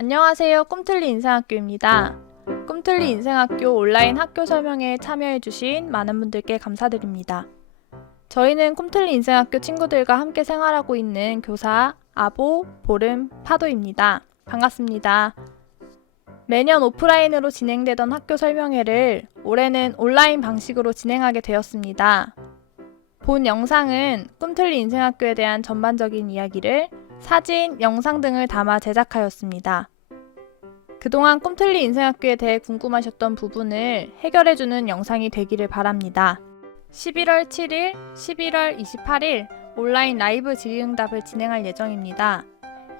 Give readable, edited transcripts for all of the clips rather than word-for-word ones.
안녕하세요. 꿈틀리 인생학교입니다. 꿈틀리 인생학교 온라인 학교 설명회에 참여해주신 많은 분들께 감사드립니다. 저희는 꿈틀리 인생학교 친구들과 함께 생활하고 있는 교사 아보, 보름, 파도입니다. 반갑습니다. 매년 오프라인으로 진행되던 학교 설명회를 올해는 온라인 방식으로 진행하게 되었습니다. 본 영상은 꿈틀리 인생학교에 대한 전반적인 이야기를 사진, 영상 등을 담아 제작하였습니다. 그동안 꿈틀리 인생학교에 대해 궁금하셨던 부분을 해결해주는 영상이 되기를 바랍니다. 11월 7일, 11월 28일 온라인 라이브 질의응답을 진행할 예정입니다.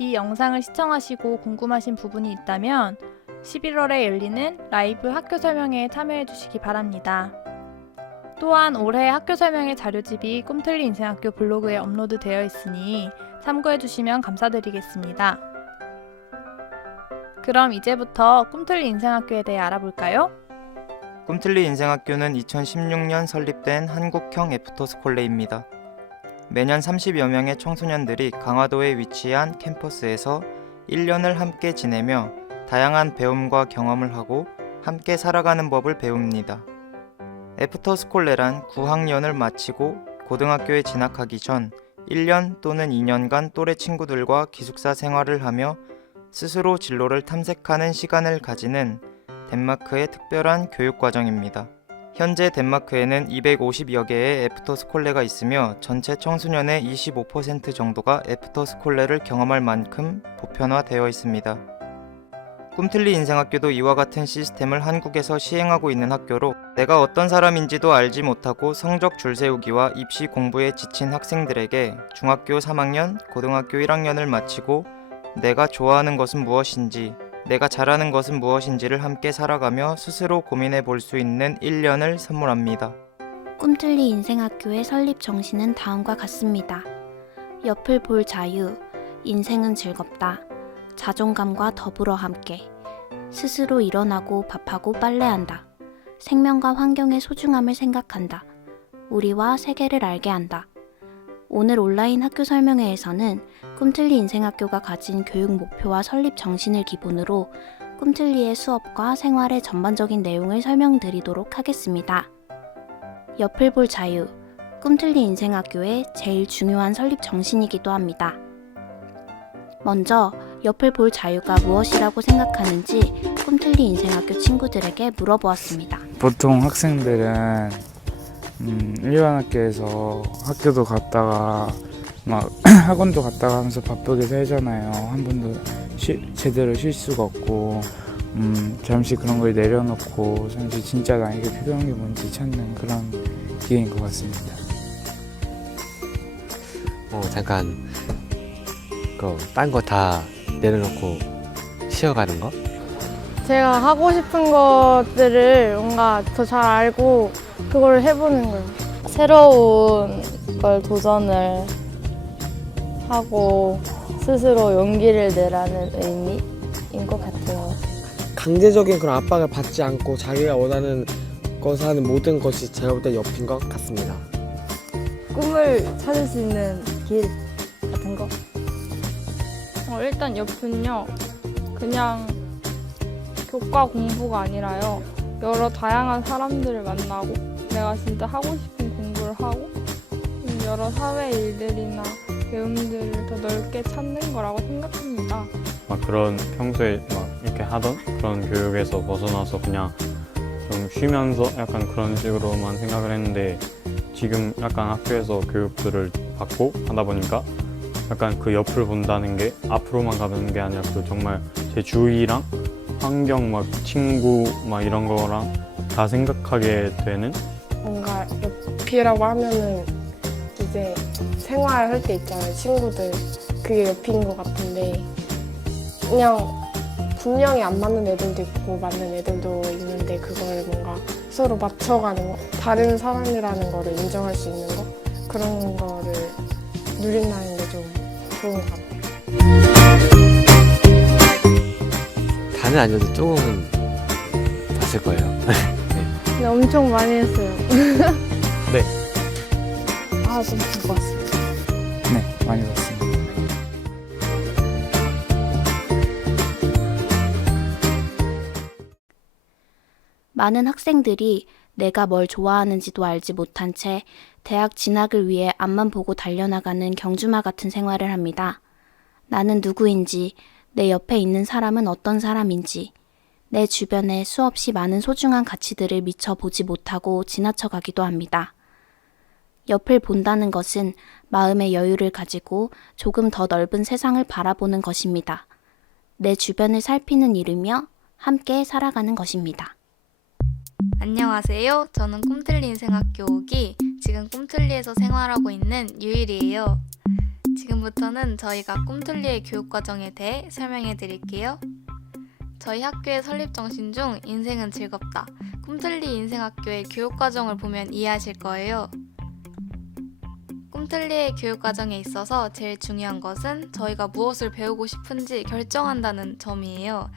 이 영상을 시청하시고 궁금하신 부분이 있다면 11월에 열리는 라이브 학교 설명회에 참여해 주시기 바랍니다. 또한 올해 학교 설명회 자료집이 꿈틀리 인생학교 블로그에 업로드되어 있으니 참고해 주시면 감사드리겠습니다. 그럼 이제부터 꿈틀리 인생학교에 대해 알아볼까요? 꿈틀리 인생학교는 2016년 설립된 한국형 애프터스쿨레입니다. 매년 30여 명의 청소년들이 강화도에 위치한 캠퍼스에서 1년을 함께 지내며 다양한 배움과 경험을 하고 함께 살아가는 법을 배웁니다. 애프터스쿨레란 9학년을 마치고 고등학교에 진학하기 전 1년 또는 2년간 또래 친구들과 기숙사 생활을 하며 스스로 진로를 탐색하는 시간을 가지는 덴마크의 특별한 교육과정입니다. 현재 덴마크에는 250여 개의 애프터스쿨레가 있으며 전체 청소년의 25% 정도가 애프터스쿨레를 경험할 만큼 보편화되어 있습니다. 꿈틀리 인생학교도 이와 같은 시스템을 한국에서 시행하고 있는 학교로 내가 어떤 사람인지도 알지 못하고 성적 줄세우기와 입시 공부에 지친 학생들에게 중학교 3학년, 고등학교 1학년을 마치고 내가 좋아하는 것은 무엇인지, 내가 잘하는 것은 무엇인지를 함께 살아가며 스스로 고민해 볼 수 있는 1년을 선물합니다. 꿈틀리 인생학교의 설립 정신은 다음과 같습니다. 옆을 볼 자유, 인생은 즐겁다. 자존감과 더불어 함께. 스스로 일어나고 밥하고 빨래한다. 생명과 환경의 소중함을 생각한다. 우리와 세계를 알게 한다. 오늘 온라인 학교 설명회에서는 꿈틀리 인생학교가 가진 교육 목표와 설립 정신을 기본으로 꿈틀리의 수업과 생활의 전반적인 내용을 설명드리도록 하겠습니다. 옆을 볼 자유, 꿈틀리 인생학교의 제일 중요한 설립 정신이기도 합니다. 먼저 옆을 볼 자유가 무엇이라고 생각하는지 꿈틀리 인생학교 친구들에게 물어보았습니다. 보통 학생들은 일반 학교에서 학교도 갔다가 막 학원도 갔다가 하면서 바쁘게 살잖아요. 한 번도 제대로 쉴 수가 없고 잠시 그런 걸 내려놓고 잠시 진짜 나에게 필요한 게 뭔지 찾는 그런 기회인 것 같습니다. 잠깐 딴 거 다 내려놓고 쉬어가는 거? 제가 하고 싶은 것들을 뭔가 더 잘 알고 그걸 해보는 거예요. 새로운 걸 도전을 하고 스스로 용기를 내라는 의미인 것 같아요. 강제적인 그런 압박을 받지 않고 자기가 원하는 것을 하는 모든 것이 제가 볼 때 옆인 것 같습니다. 꿈을 찾을 수 있는 길 같은 거? 일단 옆은요, 그냥 교과 공부가 아니라요, 여러 다양한 사람들을 만나고 내가 진짜 하고 싶은 공부를 하고 여러 사회 일들이나 배움들을 더 넓게 찾는 거라고 생각합니다. 그런 평소에 이렇게 하던 그런 교육에서 벗어나서 그냥 좀 쉬면서 약간 그런 식으로만 생각을 했는데 지금 약간 학교에서 교육들을 받고 하다 보니까 약간 그 옆을 본다는 게 앞으로만 가는 게 아니라 그 정말 제 주위랑 환경 친구 이런 거랑 다 생각하게 되는 뭔가 옆이라고 하면은 이제 생활할 때 있잖아요, 친구들. 그게 옆인 것 같은데 그냥 분명히 안 맞는 애들도 있고 맞는 애들도 있는데 그걸 뭔가 서로 맞춰가는 거, 다른 사람이라는 거를 인정할 수 있는 거, 그런 거를 누린다는 게 좀 좋은 것 같아요. 다는 아니어도 조금은 봤을 거예요. 근데 엄청 많이 했어요. 네. 좀 보고 왔어요. 네, 많이 봤습니다. 많은 학생들이 내가 뭘 좋아하는지도 알지 못한 채 대학 진학을 위해 앞만 보고 달려나가는 경주마 같은 생활을 합니다. 나는 누구인지, 내 옆에 있는 사람은 어떤 사람인지, 내 주변에 수없이 많은 소중한 가치들을 미처 보지 못하고 지나쳐가기도 합니다. 옆을 본다는 것은 마음의 여유를 가지고 조금 더 넓은 세상을 바라보는 것입니다. 내 주변을 살피는 일이며 함께 살아가는 것입니다. 안녕하세요. 저는 꿈틀리 인생학교 5기, 지금 꿈틀리에서 생활하고 있는 유일이에요. 지금부터는 저희가 꿈틀리의 교육과정에 대해 설명해 드릴게요. 저희 학교의 설립 정신 중 인생은 즐겁다, 꿈틀리 인생학교의 교육과정을 보면 이해하실 거예요. 꿈틀리의 교육과정에 있어서 제일 중요한 것은 저희가 무엇을 배우고 싶은지 결정한다는 점이에요.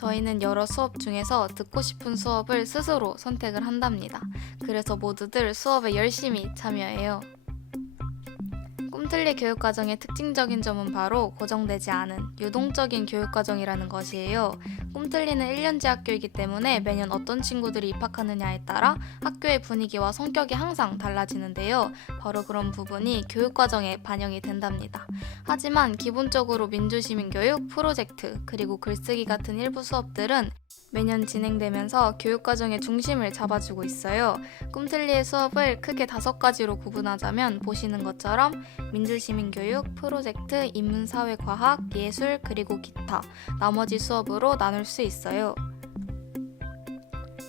저희는 여러 수업 중에서 듣고 싶은 수업을 스스로 선택을 한답니다. 그래서 모두들 수업에 열심히 참여해요. 꿈틀리 교육과정의 특징적인 점은 바로 고정되지 않은 유동적인 교육과정이라는 것이에요. 꿈틀리는 1년제 학교이기 때문에 매년 어떤 친구들이 입학하느냐에 따라 학교의 분위기와 성격이 항상 달라지는데요. 바로 그런 부분이 교육과정에 반영이 된답니다. 하지만 기본적으로 민주시민교육, 프로젝트, 그리고 글쓰기 같은 일부 수업들은 매년 진행되면서 교육과정의 중심을 잡아주고 있어요. 꿈틀리의 수업을 크게 5가지로 구분하자면 보시는 것처럼 민주시민교육, 프로젝트, 인문사회과학, 예술, 그리고 기타, 나머지 수업으로 나눌 수 있어요.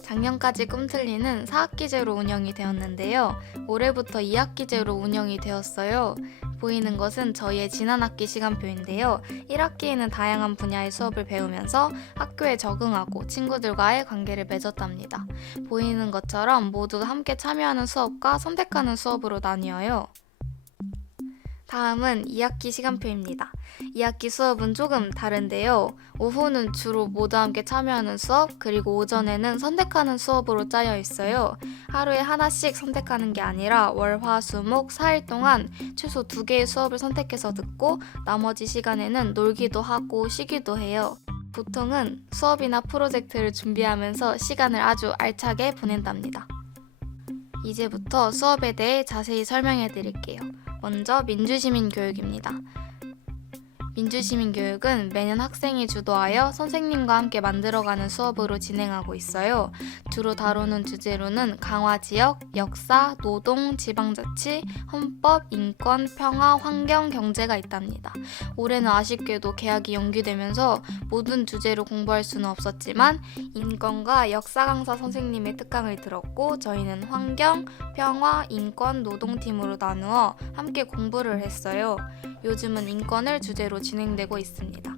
작년까지 꿈틀리는 4학기제로 운영이 되었는데요. 올해부터 2학기제로 운영이 되었어요. 보이는 것은 저희의 지난 학기 시간표인데요. 1학기에는 다양한 분야의 수업을 배우면서 학교에 적응하고 친구들과의 관계를 맺었답니다. 보이는 것처럼 모두 함께 참여하는 수업과 선택하는 수업으로 나뉘어요. 다음은 2학기 시간표입니다. 2학기 수업은 조금 다른데요. 오후는 주로 모두 함께 참여하는 수업, 그리고 오전에는 선택하는 수업으로 짜여 있어요. 하루에 하나씩 선택하는 게 아니라 월, 화, 수, 목 4일 동안 최소 2개의 수업을 선택해서 듣고 나머지 시간에는 놀기도 하고 쉬기도 해요. 보통은 수업이나 프로젝트를 준비하면서 시간을 아주 알차게 보낸답니다. 이제부터 수업에 대해 자세히 설명해 드릴게요. 먼저 민주시민교육입니다. 민주시민교육은 매년 학생이 주도하여 선생님과 함께 만들어가는 수업으로 진행하고 있어요. 주로 다루는 주제로는 강화지역, 역사, 노동, 지방자치, 헌법, 인권, 평화, 환경, 경제가 있답니다. 올해는 아쉽게도 개학이 연기되면서 모든 주제로 공부할 수는 없었지만 인권과 역사 강사 선생님의 특강을 들었고 저희는 환경, 평화, 인권, 노동팀으로 나누어 함께 공부를 했어요. 요즘은 인권을 주제로 진행되고 있습니다.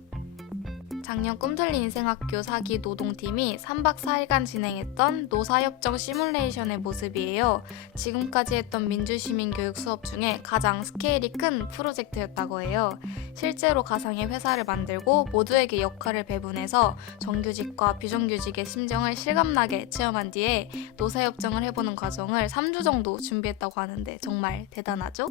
작년 꿈틀리 인생학교 4기 노동팀이 3박 4일간 진행했던 노사협정 시뮬레이션의 모습이에요. 지금까지 했던 민주시민교육 수업 중에 가장 스케일이 큰 프로젝트였다고 해요. 실제로 가상의 회사를 만들고 모두에게 역할을 배분해서 정규직과 비정규직의 심정을 실감나게 체험한 뒤에 노사협정을 해보는 과정을 3주 정도 준비했다고 하는데 정말 대단하죠?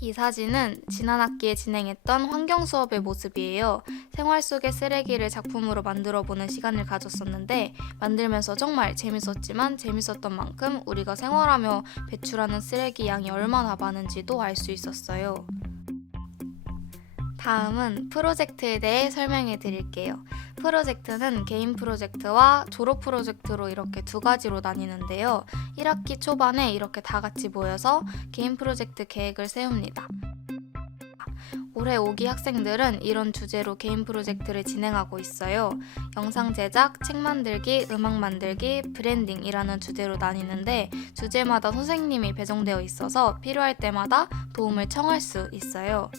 이 사진은 지난 학기에 진행했던 환경 수업의 모습이에요. 생활 속의 쓰레기를 작품으로 만들어보는 시간을 가졌었는데 만들면서 정말 재밌었지만 재밌었던 만큼 우리가 생활하며 배출하는 쓰레기 양이 얼마나 많은지도 알 수 있었어요. 다음은 프로젝트에 대해 설명해 드릴게요. 프로젝트는 개인 프로젝트와 졸업 프로젝트로 이렇게 2가지로 나뉘는데요. 1학기 초반에 이렇게 다 같이 모여서 개인 프로젝트 계획을 세웁니다. 올해 5기 학생들은 이런 주제로 개인 프로젝트를 진행하고 있어요. 영상 제작, 책 만들기, 음악 만들기, 브랜딩이라는 주제로 나뉘는데 주제마다 선생님이 배정되어 있어서 필요할 때마다 도움을 청할 수 있어요.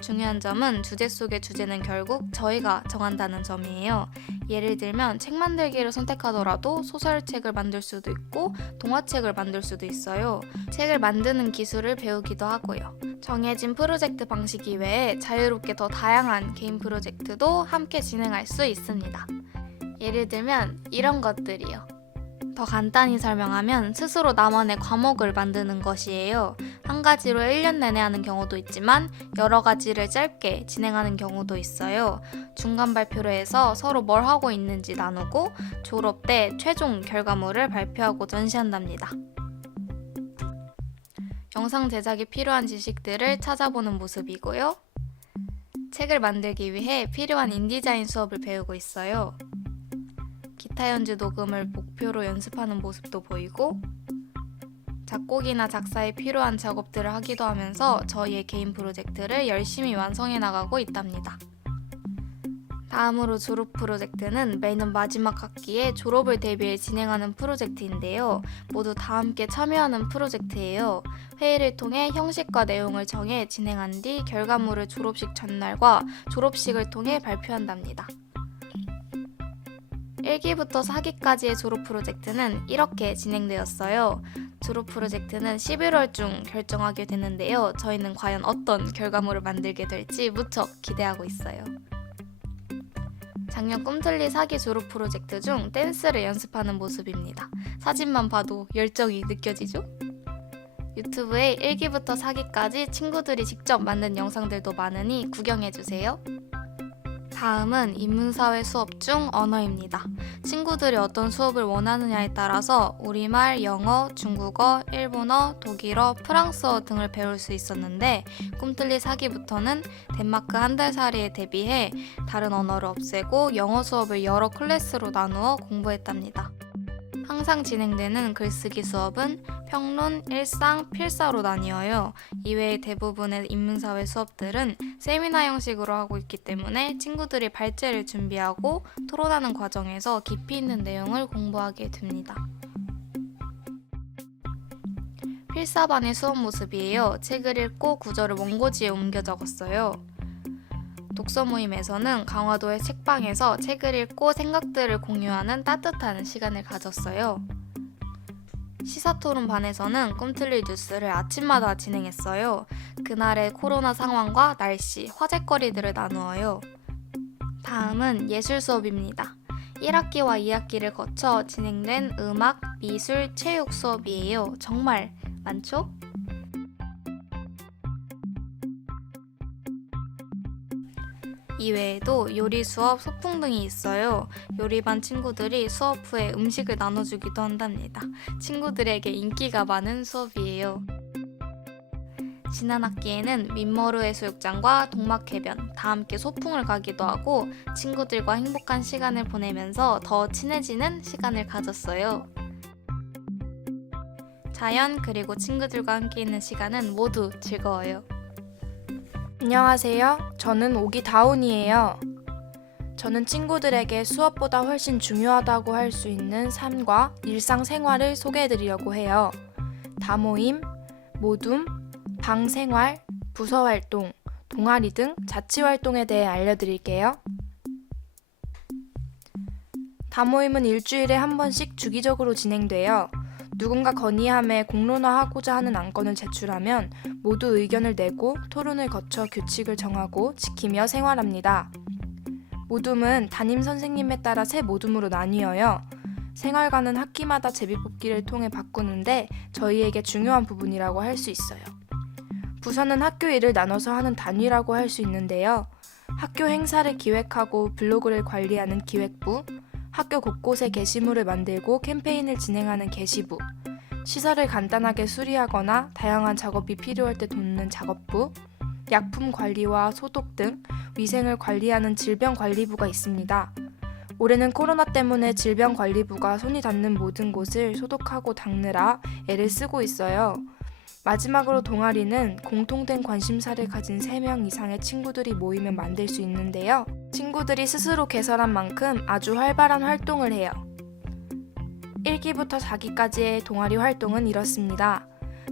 중요한 점은 주제 속의 주제는 결국 저희가 정한다는 점이에요. 예를 들면 책 만들기를 선택하더라도 소설책을 만들 수도 있고 동화책을 만들 수도 있어요. 책을 만드는 기술을 배우기도 하고요. 정해진 프로젝트 방식 이외에 자유롭게 더 다양한 개인 프로젝트도 함께 진행할 수 있습니다. 예를 들면 이런 것들이요. 더 간단히 설명하면 스스로 나만의 과목을 만드는 것이에요. 한 가지로 1년 내내 하는 경우도 있지만 여러 가지를 짧게 진행하는 경우도 있어요. 중간 발표를 해서 서로 뭘 하고 있는지 나누고 졸업 때 최종 결과물을 발표하고 전시한답니다. 영상 제작에 필요한 지식들을 찾아보는 모습이고요. 책을 만들기 위해 필요한 인디자인 수업을 배우고 있어요. 기타 연주 녹음을 목표로 연습하는 모습도 보이고 작곡이나 작사에 필요한 작업들을 하기도 하면서 저희의 개인 프로젝트를 열심히 완성해 나가고 있답니다. 다음으로 졸업 프로젝트는 매년 마지막 학기에 졸업을 대비해 진행하는 프로젝트인데요. 모두 다 함께 참여하는 프로젝트예요. 회의를 통해 형식과 내용을 정해 진행한 뒤 결과물을 졸업식 전날과 졸업식을 통해 발표한답니다. 1기부터 4기까지의 졸업 프로젝트는 이렇게 진행되었어요. 졸업 프로젝트는 11월 중 결정하게 되는데요. 저희는 과연 어떤 결과물을 만들게 될지 무척 기대하고 있어요. 작년 꿈틀리 4기 졸업 프로젝트 중 댄스를 연습하는 모습입니다. 사진만 봐도 열정이 느껴지죠? 유튜브에 1기부터 4기까지 친구들이 직접 만든 영상들도 많으니 구경해주세요. 다음은 인문사회 수업 중 언어입니다. 친구들이 어떤 수업을 원하느냐에 따라서 우리말, 영어, 중국어, 일본어, 독일어, 프랑스어 등을 배울 수 있었는데 꿈틀리 4기부터는 덴마크 한 달 살이에 대비해 다른 언어를 없애고 영어 수업을 여러 클래스로 나누어 공부했답니다. 항상 진행되는 글쓰기 수업은 평론, 일상, 필사로 나뉘어요. 이외의 대부분의 인문사회 수업들은 세미나 형식으로 하고 있기 때문에 친구들이 발제를 준비하고 토론하는 과정에서 깊이 있는 내용을 공부하게 됩니다. 필사반의 수업 모습이에요. 책을 읽고 구절을 원고지에 옮겨 적었어요. 독서 모임에서는 강화도의 책방에서 책을 읽고 생각들을 공유하는 따뜻한 시간을 가졌어요. 시사토론반에서는 꿈틀리 뉴스를 아침마다 진행했어요. 그날의 코로나 상황과 날씨, 화제거리들을 나누어요. 다음은 예술 수업입니다. 1학기와 2학기를 거쳐 진행된 음악, 미술, 체육 수업이에요. 정말 많죠? 이외에도 요리 수업, 소풍 등이 있어요. 요리반 친구들이 수업 후에 음식을 나눠주기도 한답니다. 친구들에게 인기가 많은 수업이에요. 지난 학기에는 민머루 해수욕장과 동막해변 다 함께 소풍을 가기도 하고 친구들과 행복한 시간을 보내면서 더 친해지는 시간을 가졌어요. 자연 그리고 친구들과 함께 있는 시간은 모두 즐거워요. 안녕하세요. 저는 오기 다운이에요. 저는 친구들에게 수업보다 훨씬 중요하다고 할 수 있는 삶과 일상생활을 소개해드리려고 해요. 다모임, 모둠, 방생활, 부서활동, 동아리 등 자치활동에 대해 알려드릴게요. 다모임은 일주일에 한 번씩 주기적으로 진행돼요. 누군가 건의함에 공론화하고자 하는 안건을 제출하면 모두 의견을 내고 토론을 거쳐 규칙을 정하고 지키며 생활합니다. 모둠은 담임 선생님에 따라 세 모둠으로 나뉘어요. 생활과는 학기마다 제비뽑기를 통해 바꾸는데 저희에게 중요한 부분이라고 할 수 있어요. 부서는 학교 일을 나눠서 하는 단위라고 할 수 있는데요. 학교 행사를 기획하고 블로그를 관리하는 기획부, 학교 곳곳에 게시물을 만들고 캠페인을 진행하는 게시부, 시설을 간단하게 수리하거나 다양한 작업이 필요할 때 돕는 작업부, 약품 관리와 소독 등 위생을 관리하는 질병관리부가 있습니다. 올해는 코로나 때문에 질병관리부가 손이 닿는 모든 곳을 소독하고 닦느라 애를 쓰고 있어요. 마지막으로 동아리는 공통된 관심사를 가진 3명 이상의 친구들이 모이면 만들 수 있는데요. 친구들이 스스로 개설한 만큼 아주 활발한 활동을 해요. 1기부터 4기까지의 동아리 활동은 이렇습니다.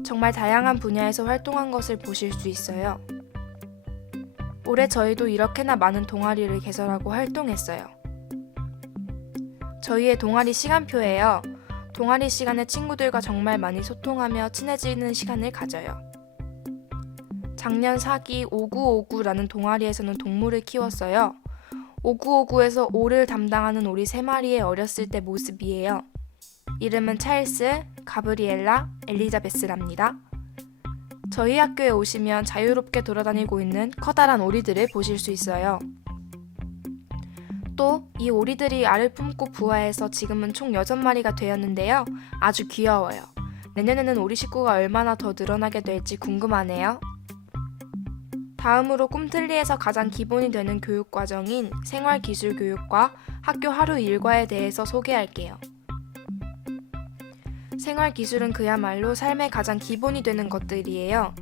정말 다양한 분야에서 활동한 것을 보실 수 있어요. 올해 저희도 이렇게나 많은 동아리를 개설하고 활동했어요. 저희의 동아리 시간표예요. 동아리 시간에 친구들과 정말 많이 소통하며 친해지는 시간을 가져요. 작년 4기 5959라는 동아리에서는 동물을 키웠어요. 5959에서 오를 담당하는 오리 3마리의 어렸을 때 모습이에요. 이름은 찰스, 가브리엘라, 엘리자베스랍니다. 저희 학교에 오시면 자유롭게 돌아다니고 있는 커다란 오리들을 보실 수 있어요. 또 이 오리들이 알을 품고 부화해서 지금은 총 6마리가 되었는데요. 아주 귀여워요. 내년에는 오리 식구가 얼마나 더 늘어나게 될지 궁금하네요. 다음으로 꿈틀리에서 가장 기본이 되는 교육과정인 생활기술교육과 학교 하루 일과에 대해서 소개할게요. 생활기술은 그야말로 삶의 가장 기본이 되는 것들이에요.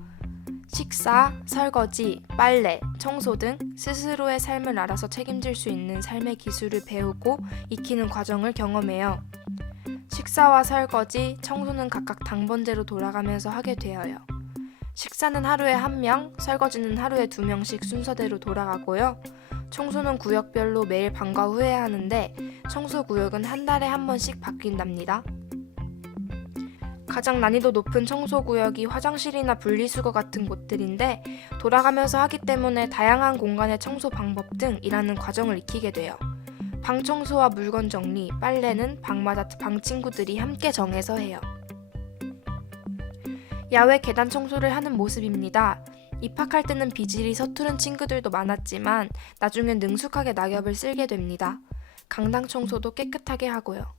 식사, 설거지, 빨래, 청소 등 스스로의 삶을 알아서 책임질 수 있는 삶의 기술을 배우고 익히는 과정을 경험해요. 식사와 설거지, 청소는 각각 당번제로 돌아가면서 하게 되어요. 식사는 하루에 1명, 설거지는 하루에 2명씩 순서대로 돌아가고요. 청소는 구역별로 매일 방과 후에 하는데 청소 구역은 한 달에 한 번씩 바뀐답니다. 가장 난이도 높은 청소 구역이 화장실이나 분리수거 같은 곳들인데 돌아가면서 하기 때문에 다양한 공간의 청소 방법 등 일하는 과정을 익히게 돼요. 방 청소와 물건 정리, 빨래는 방마다 방 친구들이 함께 정해서 해요. 야외 계단 청소를 하는 모습입니다. 입학할 때는 비질이 서투른 친구들도 많았지만 나중엔 능숙하게 낙엽을 쓸게 됩니다. 강당 청소도 깨끗하게 하고요.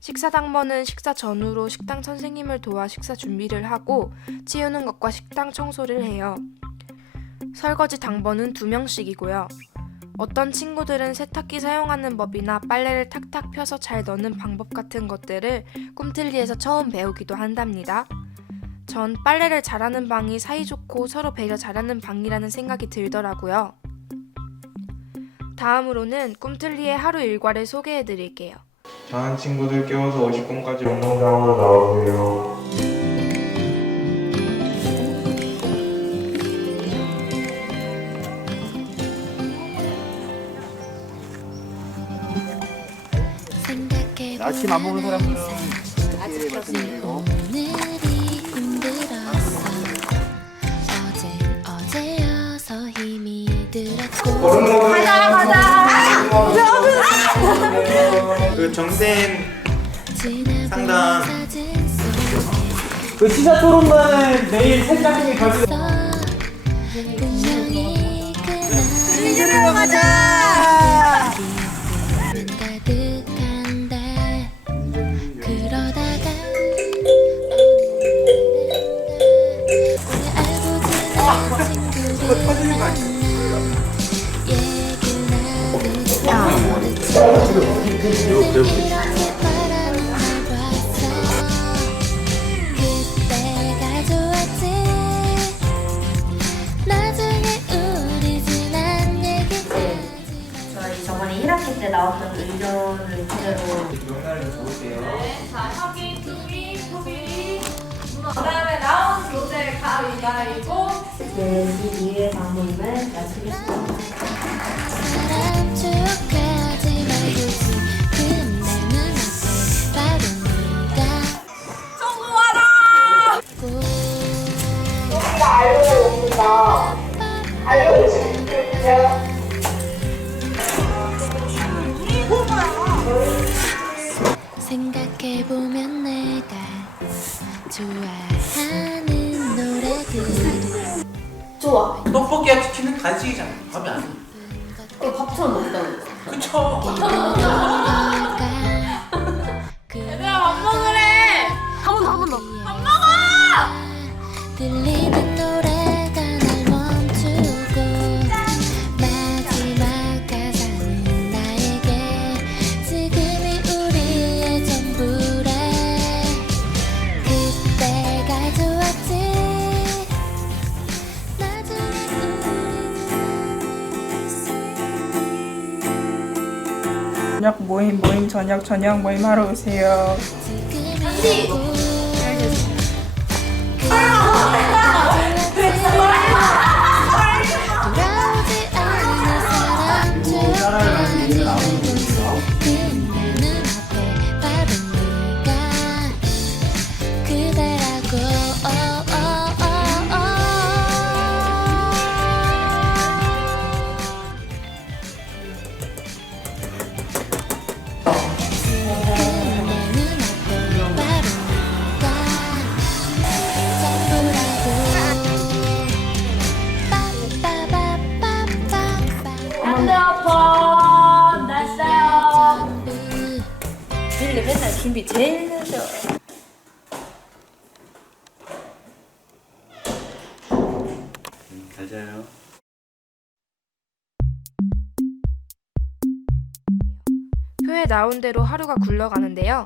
식사 당번은 식사 전후로 식당 선생님을 도와 식사 준비를 하고 치우는 것과 식당 청소를 해요. 설거지 당번은 2명씩이고요. 어떤 친구들은 세탁기 사용하는 법이나 빨래를 탁탁 펴서 잘 넣는 방법 같은 것들을 꿈틀리에서 처음 배우기도 한답니다. 전 빨래를 잘하는 방이 사이좋고 서로 배려 잘하는 방이라는 생각이 들더라고요. 다음으로는 꿈틀리의 하루 일과를 소개해 드릴게요. 자는 친구들 깨워서 50분까지 운동장으로 나오세요. 아침 안 먹는 사람들은 오늘이 힘들었어. 어젠 어제여서 힘이 들었고. 그 정센 상담 그 시사 토론단은 내일 센터님이 결정. 분명히 그날 가자. 가득한데 그러다가 우리 알고 지낸 친구들 만나 얘기 나누고 이렇게 바라는 걸 봤어. 그때가 좋았지. 나중에 우리 지난 얘기까지. 저희 저번에 1학기 때 나왔던 의견을 그대로 영날도 좋으세요. 자, 혁이, 투비, 소비, 문어. 그다음에 나온 교재 가위바위보. 네, 이 2회 방문을 마치겠습니다. 사람 추억하지 말고 지금 내 눈앞에 바로 네가 청소하라. 우리가 알려줍니다. 알려주시면 생각해보면 내가 좋아하는 노래들 좋아. 떡볶이와 치킨은 간식이잖아. 밥이 아니야. 밥처럼 먹다고. 그쵸? 얘들아 밥 먹으래. 한 번 더. 밥 먹어. 들리는 노래가 날 멈추고 마지막 가사는 나에게 지금이 우리의 전부래. 그때가 좋았지. 나중에 저녁 모임 저녁 모임 하러 오세요. 돌아오지 않는 사람 내 눈앞에 바로 네가 그대라고. 내 눈앞에 맨날 준비 제일 늦어. 잘 자요. 표에 나온 대로 하루가 굴러가는데요.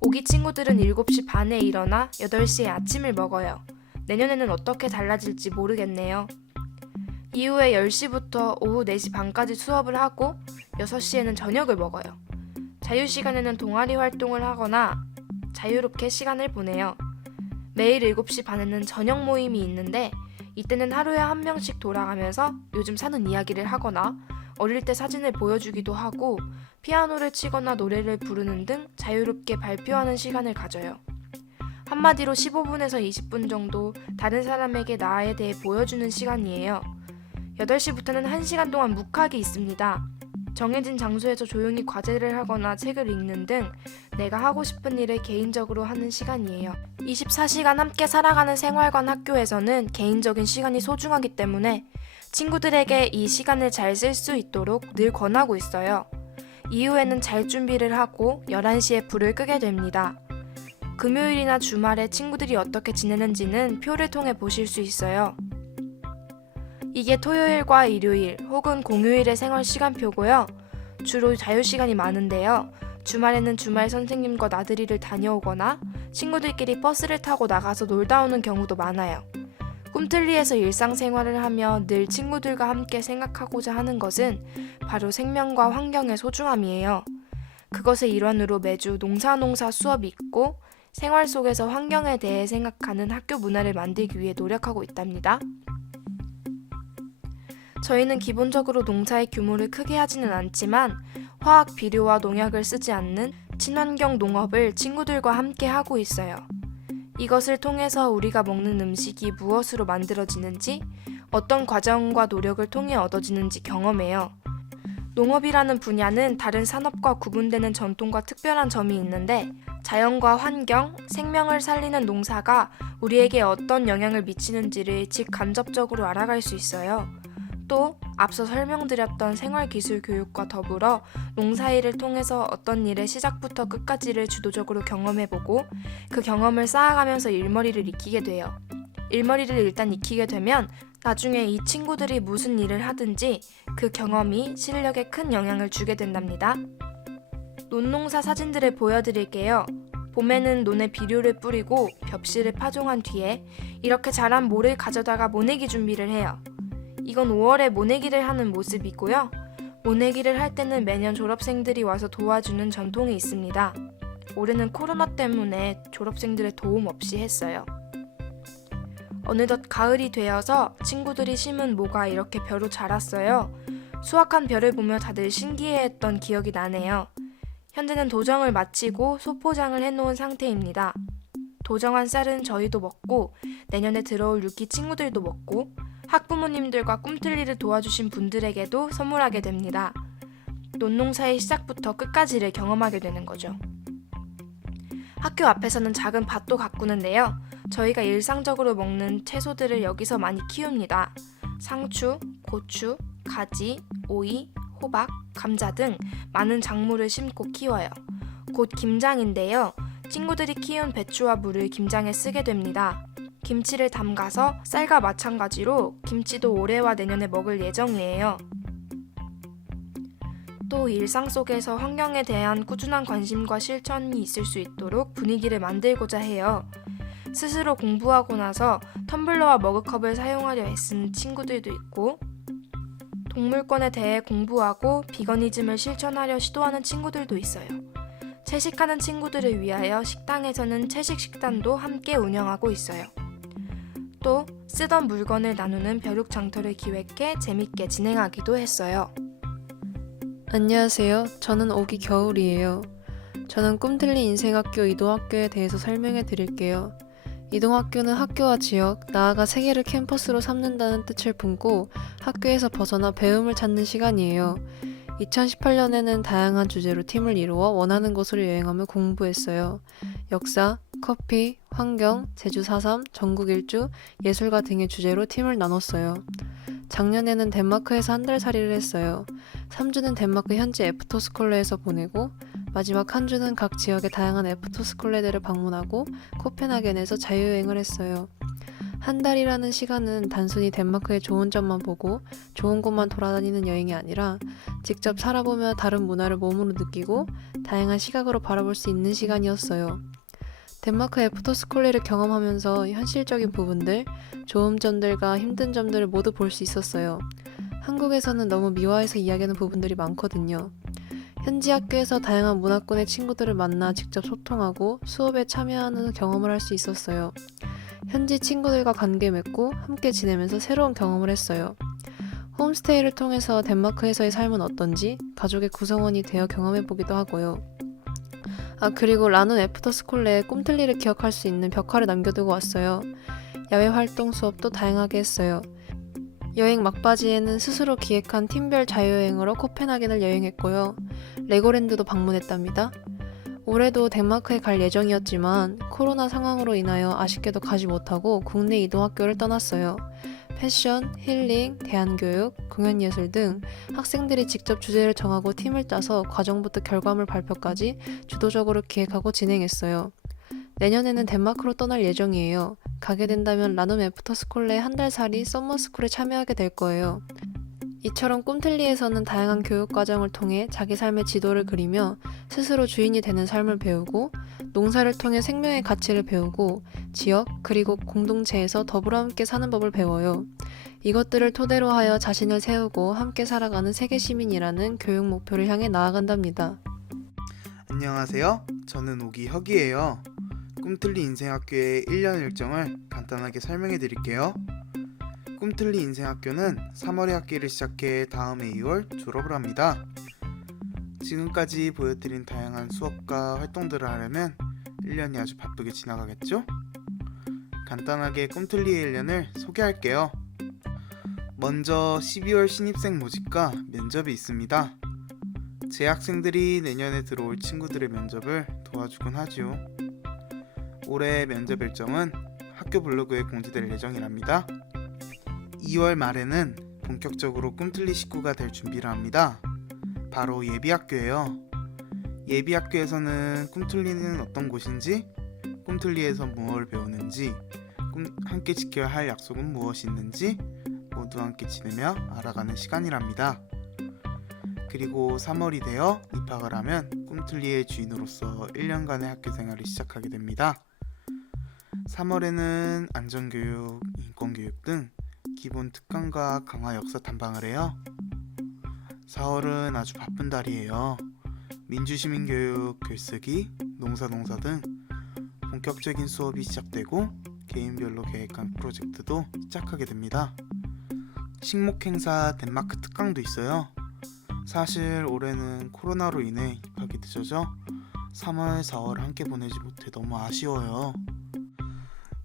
오기 친구들은 7시 반에 일어나 8시에 아침을 먹어요. 내년에는 어떻게 달라질지 모르겠네요. 이후에 10시부터 오후 4시 반까지 수업을 하고 6시에는 저녁을 먹어요. 자유시간에는 동아리 활동을 하거나 자유롭게 시간을 보내요. 매일 7시 반에는 저녁 모임이 있는데 이때는 하루에 한 명씩 돌아가면서 요즘 사는 이야기를 하거나 어릴 때 사진을 보여주기도 하고 피아노를 치거나 노래를 부르는 등 자유롭게 발표하는 시간을 가져요. 한마디로 15분에서 20분 정도 다른 사람에게 나에 대해 보여주는 시간이에요. 8시부터는 1시간 동안 묵학이 있습니다. 정해진 장소에서 조용히 과제를 하거나 책을 읽는 등 내가 하고 싶은 일을 개인적으로 하는 시간이에요. 24시간 함께 살아가는 생활관 학교에서는 개인적인 시간이 소중하기 때문에 친구들에게 이 시간을 잘 쓸 수 있도록 늘 권하고 있어요. 이후에는 잘 준비를 하고 11시에 불을 끄게 됩니다. 금요일이나 주말에 친구들이 어떻게 지내는지는 표를 통해 보실 수 있어요. 이게 토요일과 일요일 혹은 공휴일의 생활 시간표고요. 주로 자유시간이 많은데요. 주말에는 주말 선생님과 나들이를 다녀오거나 친구들끼리 버스를 타고 나가서 놀다 오는 경우도 많아요. 꿈틀리에서 일상생활을 하며 늘 친구들과 함께 생각하고자 하는 것은 바로 생명과 환경의 소중함이에요. 그것의 일환으로 매주 농사 수업이 있고 생활 속에서 환경에 대해 생각하는 학교 문화를 만들기 위해 노력하고 있답니다. 저희는 기본적으로 농사의 규모를 크게 하지는 않지만 화학 비료와 농약을 쓰지 않는 친환경 농업을 친구들과 함께 하고 있어요. 이것을 통해서 우리가 먹는 음식이 무엇으로 만들어지는지, 어떤 과정과 노력을 통해 얻어지는지 경험해요. 농업이라는 분야는 다른 산업과 구분되는 전통과 특별한 점이 있는데 자연과 환경, 생명을 살리는 농사가 우리에게 어떤 영향을 미치는지를 직간접적으로 알아갈 수 있어요. 또 앞서 설명드렸던 생활기술 교육과 더불어 농사일을 통해서 어떤 일의 시작부터 끝까지를 주도적으로 경험해보고 그 경험을 쌓아가면서 일머리를 익히게 돼요. 일머리를 일단 익히게 되면 나중에 이 친구들이 무슨 일을 하든지 그 경험이 실력에 큰 영향을 주게 된답니다. 논농사 사진들을 보여드릴게요. 봄에는 논에 비료를 뿌리고 벽실을 파종한 뒤에 이렇게 자란 모를 가져다가 모내기 준비를 해요. 이건 5월에 모내기를 하는 모습이고요. 모내기를 할 때는 매년 졸업생들이 와서 도와주는 전통이 있습니다. 올해는 코로나 때문에 졸업생들의 도움 없이 했어요. 어느덧 가을이 되어서 친구들이 심은 모가 이렇게 벼로 자랐어요. 수확한 벼를 보며 다들 신기해했던 기억이 나네요. 현재는 도정을 마치고 소포장을 해놓은 상태입니다. 도정한 쌀은 저희도 먹고 내년에 들어올 6기 친구들도 먹고 학부모님들과 꿈틀리를 도와주신 분들에게도 선물하게 됩니다. 논농사의 시작부터 끝까지를 경험하게 되는 거죠. 학교 앞에서는 작은 밭도 가꾸는데요. 저희가 일상적으로 먹는 채소들을 여기서 많이 키웁니다. 상추, 고추, 가지, 오이, 호박, 감자 등 많은 작물을 심고 키워요. 곧 김장인데요. 친구들이 키운 배추와 물을 김장에 쓰게 됩니다. 김치를 담가서 쌀과 마찬가지로 김치도 올해와 내년에 먹을 예정이에요. 또 일상 속에서 환경에 대한 꾸준한 관심과 실천이 있을 수 있도록 분위기를 만들고자 해요. 스스로 공부하고 나서 텀블러와 머그컵을 사용하려 애쓰는 친구들도 있고 동물권에 대해 공부하고 비거니즘을 실천하려 시도하는 친구들도 있어요. 채식하는 친구들을 위하여 식당에서는 채식 식단도 함께 운영하고 있어요. 또 쓰던 물건을 나누는 벼룩 장터를 기획해 재밌게 진행하기도 했어요. 안녕하세요. 저는 오기 겨울이에요. 저는 꿈틀리 인생학교 이동학교에 대해서 설명해 드릴게요. 이동학교는 학교와 지역, 나아가 세계를 캠퍼스로 삼는다는 뜻을 품고 학교에서 벗어나 배움을 찾는 시간이에요. 2018년에는 다양한 주제로 팀을 이루어 원하는 곳으로 여행하며 공부했어요. 역사, 커피, 환경, 제주 4.3, 전국 일주, 예술가 등의 주제로 팀을 나눴어요. 작년에는 덴마크에서 한 달 살이를 했어요. 3주는 덴마크 현지 애프터스쿨러에서 보내고 마지막 한 주는 각 지역의 다양한 애프터스쿨레들을 방문하고 코펜하겐에서 자유여행을 했어요. 한 달이라는 시간은 단순히 덴마크의 좋은 점만 보고 좋은 곳만 돌아다니는 여행이 아니라 직접 살아보며 다른 문화를 몸으로 느끼고 다양한 시각으로 바라볼 수 있는 시간이었어요. 덴마크 애프터스쿨레를 경험하면서 현실적인 부분들, 좋은 점들과 힘든 점들을 모두 볼 수 있었어요. 한국에서는 너무 미화해서 이야기하는 부분들이 많거든요. 현지 학교에서 다양한 문화권의 친구들을 만나 직접 소통하고 수업에 참여하는 경험을 할 수 있었어요. 현지 친구들과 관계 맺고 함께 지내면서 새로운 경험을 했어요. 홈스테이를 통해서 덴마크에서의 삶은 어떤지 가족의 구성원이 되어 경험해보기도 하고요. 그리고 라눈 애프터스쿨레에 꿈틀리를 기억할 수 있는 벽화를 남겨두고 왔어요. 야외 활동 수업도 다양하게 했어요. 여행 막바지에는 스스로 기획한 팀별 자유여행으로 코펜하겐을 여행했고요. 레고랜드도 방문했답니다. 올해도 덴마크에 갈 예정이었지만 코로나 상황으로 인하여 아쉽게도 가지 못하고 국내 이동학교를 떠났어요. 패션, 힐링, 대안교육, 공연예술 등 학생들이 직접 주제를 정하고 팀을 짜서 과정부터 결과물 발표까지 주도적으로 기획하고 진행했어요. 내년에는 덴마크로 떠날 예정이에요. 가게 된다면 라눔 애프터스쿨레 한 달 살이 썸머스쿨에 참여하게 될 거예요. 이처럼 꿈틀리에서는 다양한 교육 과정을 통해 자기 삶의 지도를 그리며 스스로 주인이 되는 삶을 배우고 농사를 통해 생명의 가치를 배우고 지역 그리고 공동체에서 더불어 함께 사는 법을 배워요. 이것들을 토대로 하여 자신을 세우고 함께 살아가는 세계 시민이라는 교육 목표를 향해 나아간답니다. 안녕하세요. 저는 오기혁이에요. 꿈틀리 인생학교의 1년 일정을 간단하게 설명해 드릴게요. 꿈틀리 인생학교는 3월에 학기를 시작해 다음해 2월 졸업을 합니다. 지금까지 보여드린 다양한 수업과 활동들을 하려면 1년이 아주 바쁘게 지나가겠죠? 간단하게 꿈틀리의 1년을 소개할게요. 먼저 12월 신입생 모집과 면접이 있습니다. 재학생들이 내년에 들어올 친구들의 면접을 도와주곤 하죠. 올해 면접 일정은 학교 블로그에 공지될 예정이랍니다. 2월 말에는 본격적으로 꿈틀리 식구가 될 준비를 합니다. 바로 예비학교예요. 예비학교에서는 꿈틀리는 어떤 곳인지, 꿈틀리에서 무엇을 배우는지, 함께 지켜야 할 약속은 무엇이 있는지 모두 함께 지내며 알아가는 시간이랍니다. 그리고 3월이 되어 입학을 하면 꿈틀리의 주인으로서 1년간의 학교 생활을 시작하게 됩니다. 3월에는 안전교육, 인권교육 등 기본 특강과 강화 역사 탐방을 해요. 4월은 아주 바쁜 달이에요. 민주시민교육, 글쓰기, 농사 등 본격적인 수업이 시작되고 개인별로 계획한 프로젝트도 시작하게 됩니다. 식목행사 덴마크 특강도 있어요. 사실 올해는 코로나로 인해 입학이 늦어져 3월, 4월 함께 보내지 못해 너무 아쉬워요.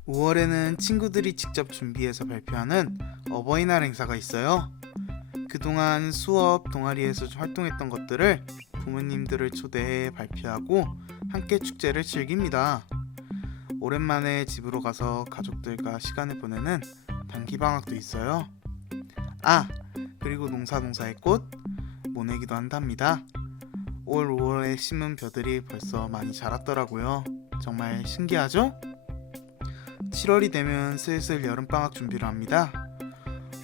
5월에는 친구들이 직접 준비해서 발표하는 어버이날 행사가 있어요. 그동안 수업, 동아리에서 활동했던 것들을 부모님들을 초대해 발표하고 함께 축제를 즐깁니다. 오랜만에 집으로 가서 가족들과 시간을 보내는 단기방학도 있어요. 그리고 농사의 꽃, 모내기도 한답니다. 올 5월에 심은 벼들이 벌써 많이 자랐더라고요. 정말 신기하죠? 7월이 되면 슬슬 여름방학 준비를 합니다.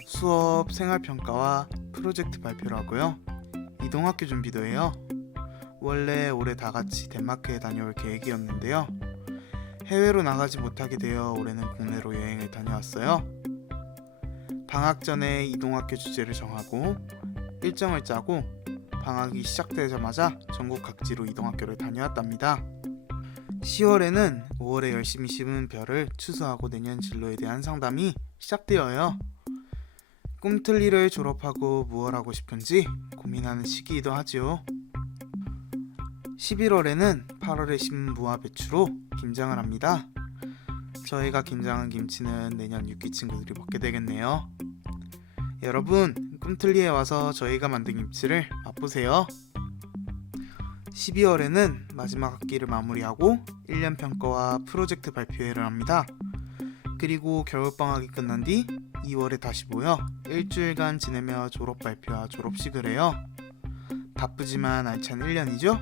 수업, 생활평가와 프로젝트 발표를 하고요. 이동학교 준비도 해요. 원래 올해 다 같이 덴마크에 다녀올 계획이었는데요. 해외로 나가지 못하게 되어 올해는 국내로 여행을 다녀왔어요. 방학 전에 이동학교 주제를 정하고 일정을 짜고 방학이 시작되자마자 전국 각지로 이동학교를 다녀왔답니다. 10월에는 5월에 열심히 심은 벼를 추수하고 내년 진로에 대한 상담이 시작되어요. 꿈틀리를 졸업하고 무엇 하고 싶은지 고민하는 시기이기도 하죠. 11월에는 8월에 심은 무와 배추로 김장을 합니다. 저희가 김장한 김치는 내년 6기 친구들이 먹게 되겠네요. 여러분, 꿈틀리에 와서 저희가 만든 김치를 맛보세요. 12월에는 마지막 학기를 마무리하고 1년 평가와 프로젝트 발표회를 합니다. 그리고 겨울방학이 끝난 뒤 2월에 다시 모여 일주일간 지내며 졸업 발표와 졸업식을 해요. 바쁘지만 알찬 1년이죠?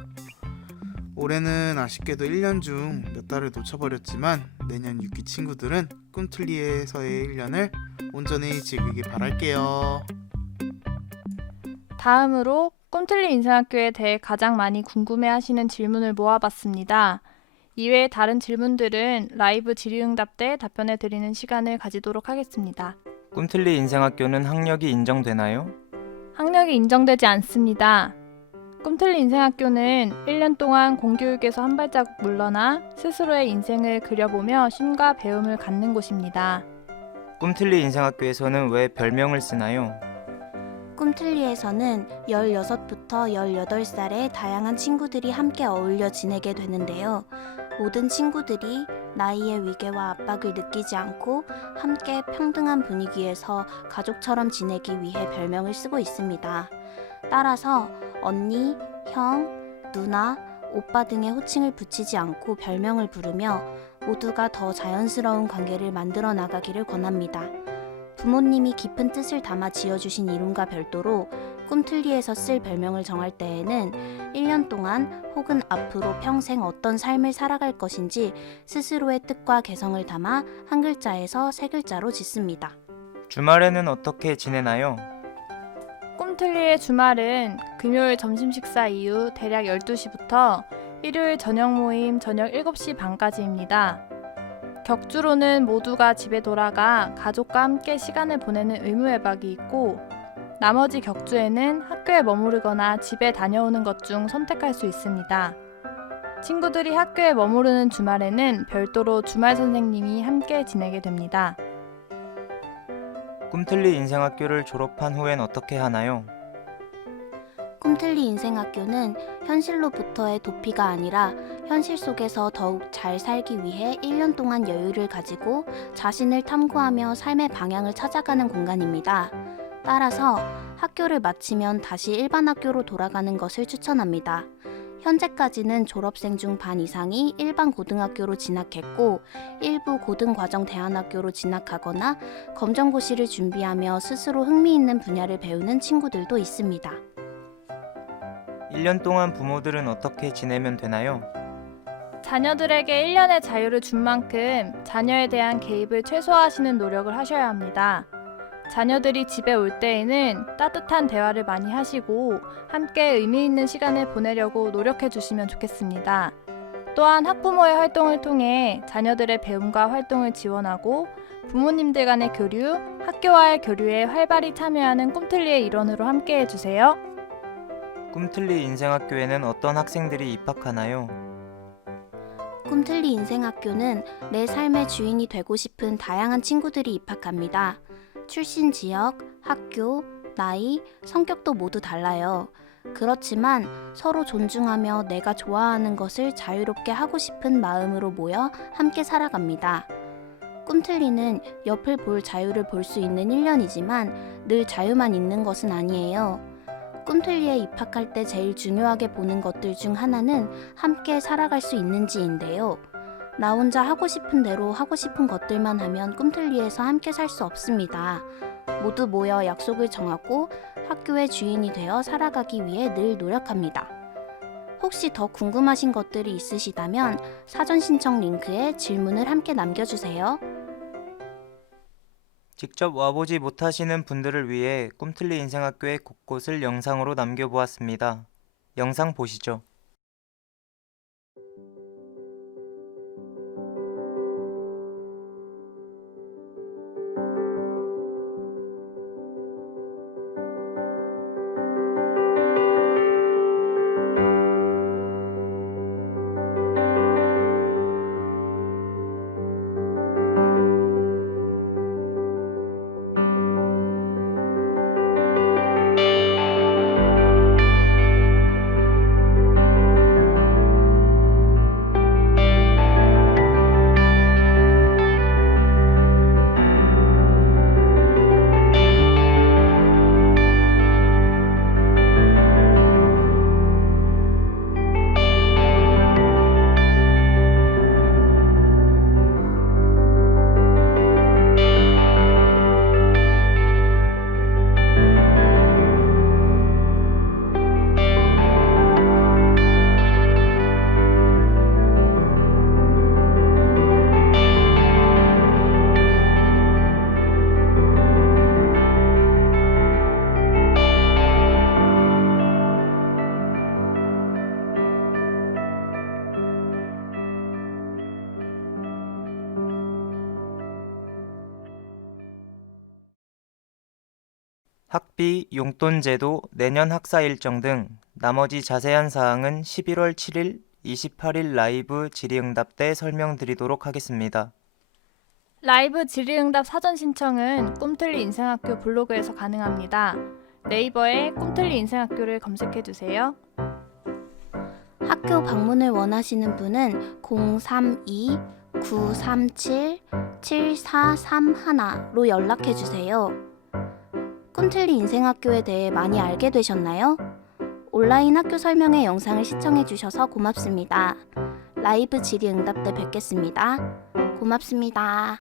올해는 아쉽게도 1년 중 몇 달을 놓쳐버렸지만 내년 6기 친구들은 꿈틀리에서의 1년을 온전히 즐기길 바랄게요. 다음으로 꿈틀리 인생학교에 대해 가장 많이 궁금해하시는 질문을 모아봤습니다. 이외의 다른 질문들은 라이브 질의응답 때 답변해 드리는 시간을 가지도록 하겠습니다. 꿈틀리 인생학교는 학력이 인정되나요? 학력이 인정되지 않습니다. 꿈틀리 인생학교는 1년 동안 공교육에서 한 발자국 물러나 스스로의 인생을 그려보며 쉼과 배움을 갖는 곳입니다. 꿈틀리 인생학교에서는 왜 별명을 쓰나요? 꿈틀리에서는 16부터 18살의 다양한 친구들이 함께 어울려 지내게 되는데요. 모든 친구들이 나이의 위계와 압박을 느끼지 않고 함께 평등한 분위기에서 가족처럼 지내기 위해 별명을 쓰고 있습니다. 따라서 언니, 형, 누나, 오빠 등의 호칭을 붙이지 않고 별명을 부르며 모두가 더 자연스러운 관계를 만들어 나가기를 권합니다. 부모님이 깊은 뜻을 담아 지어주신 이름과 별도로 꿈틀리에서 쓸 별명을 정할 때에는 1년 동안 혹은 앞으로 평생 어떤 삶을 살아갈 것인지 스스로의 뜻과 개성을 담아 한 글자에서 세 글자로 짓습니다. 주말에는 어떻게 지내나요? 꿈틀리의 주말은 금요일 점심 식사 이후 대략 12시부터 일요일 저녁 모임 저녁 7시 반까지입니다. 격주로는 모두가 집에 돌아가 가족과 함께 시간을 보내는 의무외박이 있고 나머지 격주에는 학교에 머무르거나 집에 다녀오는 것 중 선택할 수 있습니다. 친구들이 학교에 머무르는 주말에는 별도로 주말 선생님이 함께 지내게 됩니다. 꿈틀리 인생학교를 졸업한 후엔 어떻게 하나요? 꿈틀리 인생학교는 현실로부터의 도피가 아니라 현실 속에서 더욱 잘 살기 위해 1년 동안 여유를 가지고 자신을 탐구하며 삶의 방향을 찾아가는 공간입니다. 따라서 학교를 마치면 다시 일반 학교로 돌아가는 것을 추천합니다. 현재까지는 졸업생 중 반 이상이 일반 고등학교로 진학했고 일부 고등과정 대안학교로 진학하거나 검정고시를 준비하며 스스로 흥미있는 분야를 배우는 친구들도 있습니다. 1년 동안 부모들은 어떻게 지내면 되나요? 자녀들에게 1년의 자유를 준 만큼 자녀에 대한 개입을 최소화하시는 노력을 하셔야 합니다. 자녀들이 집에 올 때에는 따뜻한 대화를 많이 하시고 함께 의미 있는 시간을 보내려고 노력해 주시면 좋겠습니다. 또한 학부모의 활동을 통해 자녀들의 배움과 활동을 지원하고 부모님들 간의 교류, 학교와의 교류에 활발히 참여하는 꿈틀리의 일원으로 함께 해주세요. 꿈틀리 인생학교에는 어떤 학생들이 입학하나요? 꿈틀리 인생학교는 내 삶의 주인이 되고 싶은 다양한 친구들이 입학합니다. 출신 지역, 학교, 나이, 성격도 모두 달라요. 그렇지만 서로 존중하며 내가 좋아하는 것을 자유롭게 하고 싶은 마음으로 모여 함께 살아갑니다. 꿈틀리는 옆을 볼 자유를 볼 수 있는 1년이지만 늘 자유만 있는 것은 아니에요. 꿈틀리에 입학할 때 제일 중요하게 보는 것들 중 하나는 함께 살아갈 수 있는지인데요. 나 혼자 하고 싶은 대로 하고 싶은 것들만 하면 꿈틀리에서 함께 살 수 없습니다. 모두 모여 약속을 정하고 학교의 주인이 되어 살아가기 위해 늘 노력합니다. 혹시 더 궁금하신 것들이 있으시다면 사전 신청 링크에 질문을 함께 남겨주세요. 직접 와보지 못하시는 분들을 위해 꿈틀리 인생학교의 곳곳을 영상으로 남겨보았습니다. 영상 보시죠. 학비, 용돈 제도, 내년 학사 일정 등 나머지 자세한 사항은 11월 7일, 28일 라이브 질의응답 때 설명드리도록 하겠습니다. 라이브 질의응답 사전 신청은 꿈틀리 인생학교 블로그에서 가능합니다. 네이버에 꿈틀리 인생학교를 검색해주세요. 학교 방문을 원하시는 분은 032-937-7431로 연락해주세요. 꿈틀리 인생학교에 대해 많이 알게 되셨나요? 온라인 학교 설명회 영상을 시청해주셔서 고맙습니다. 라이브 질의응답 때 뵙겠습니다. 고맙습니다.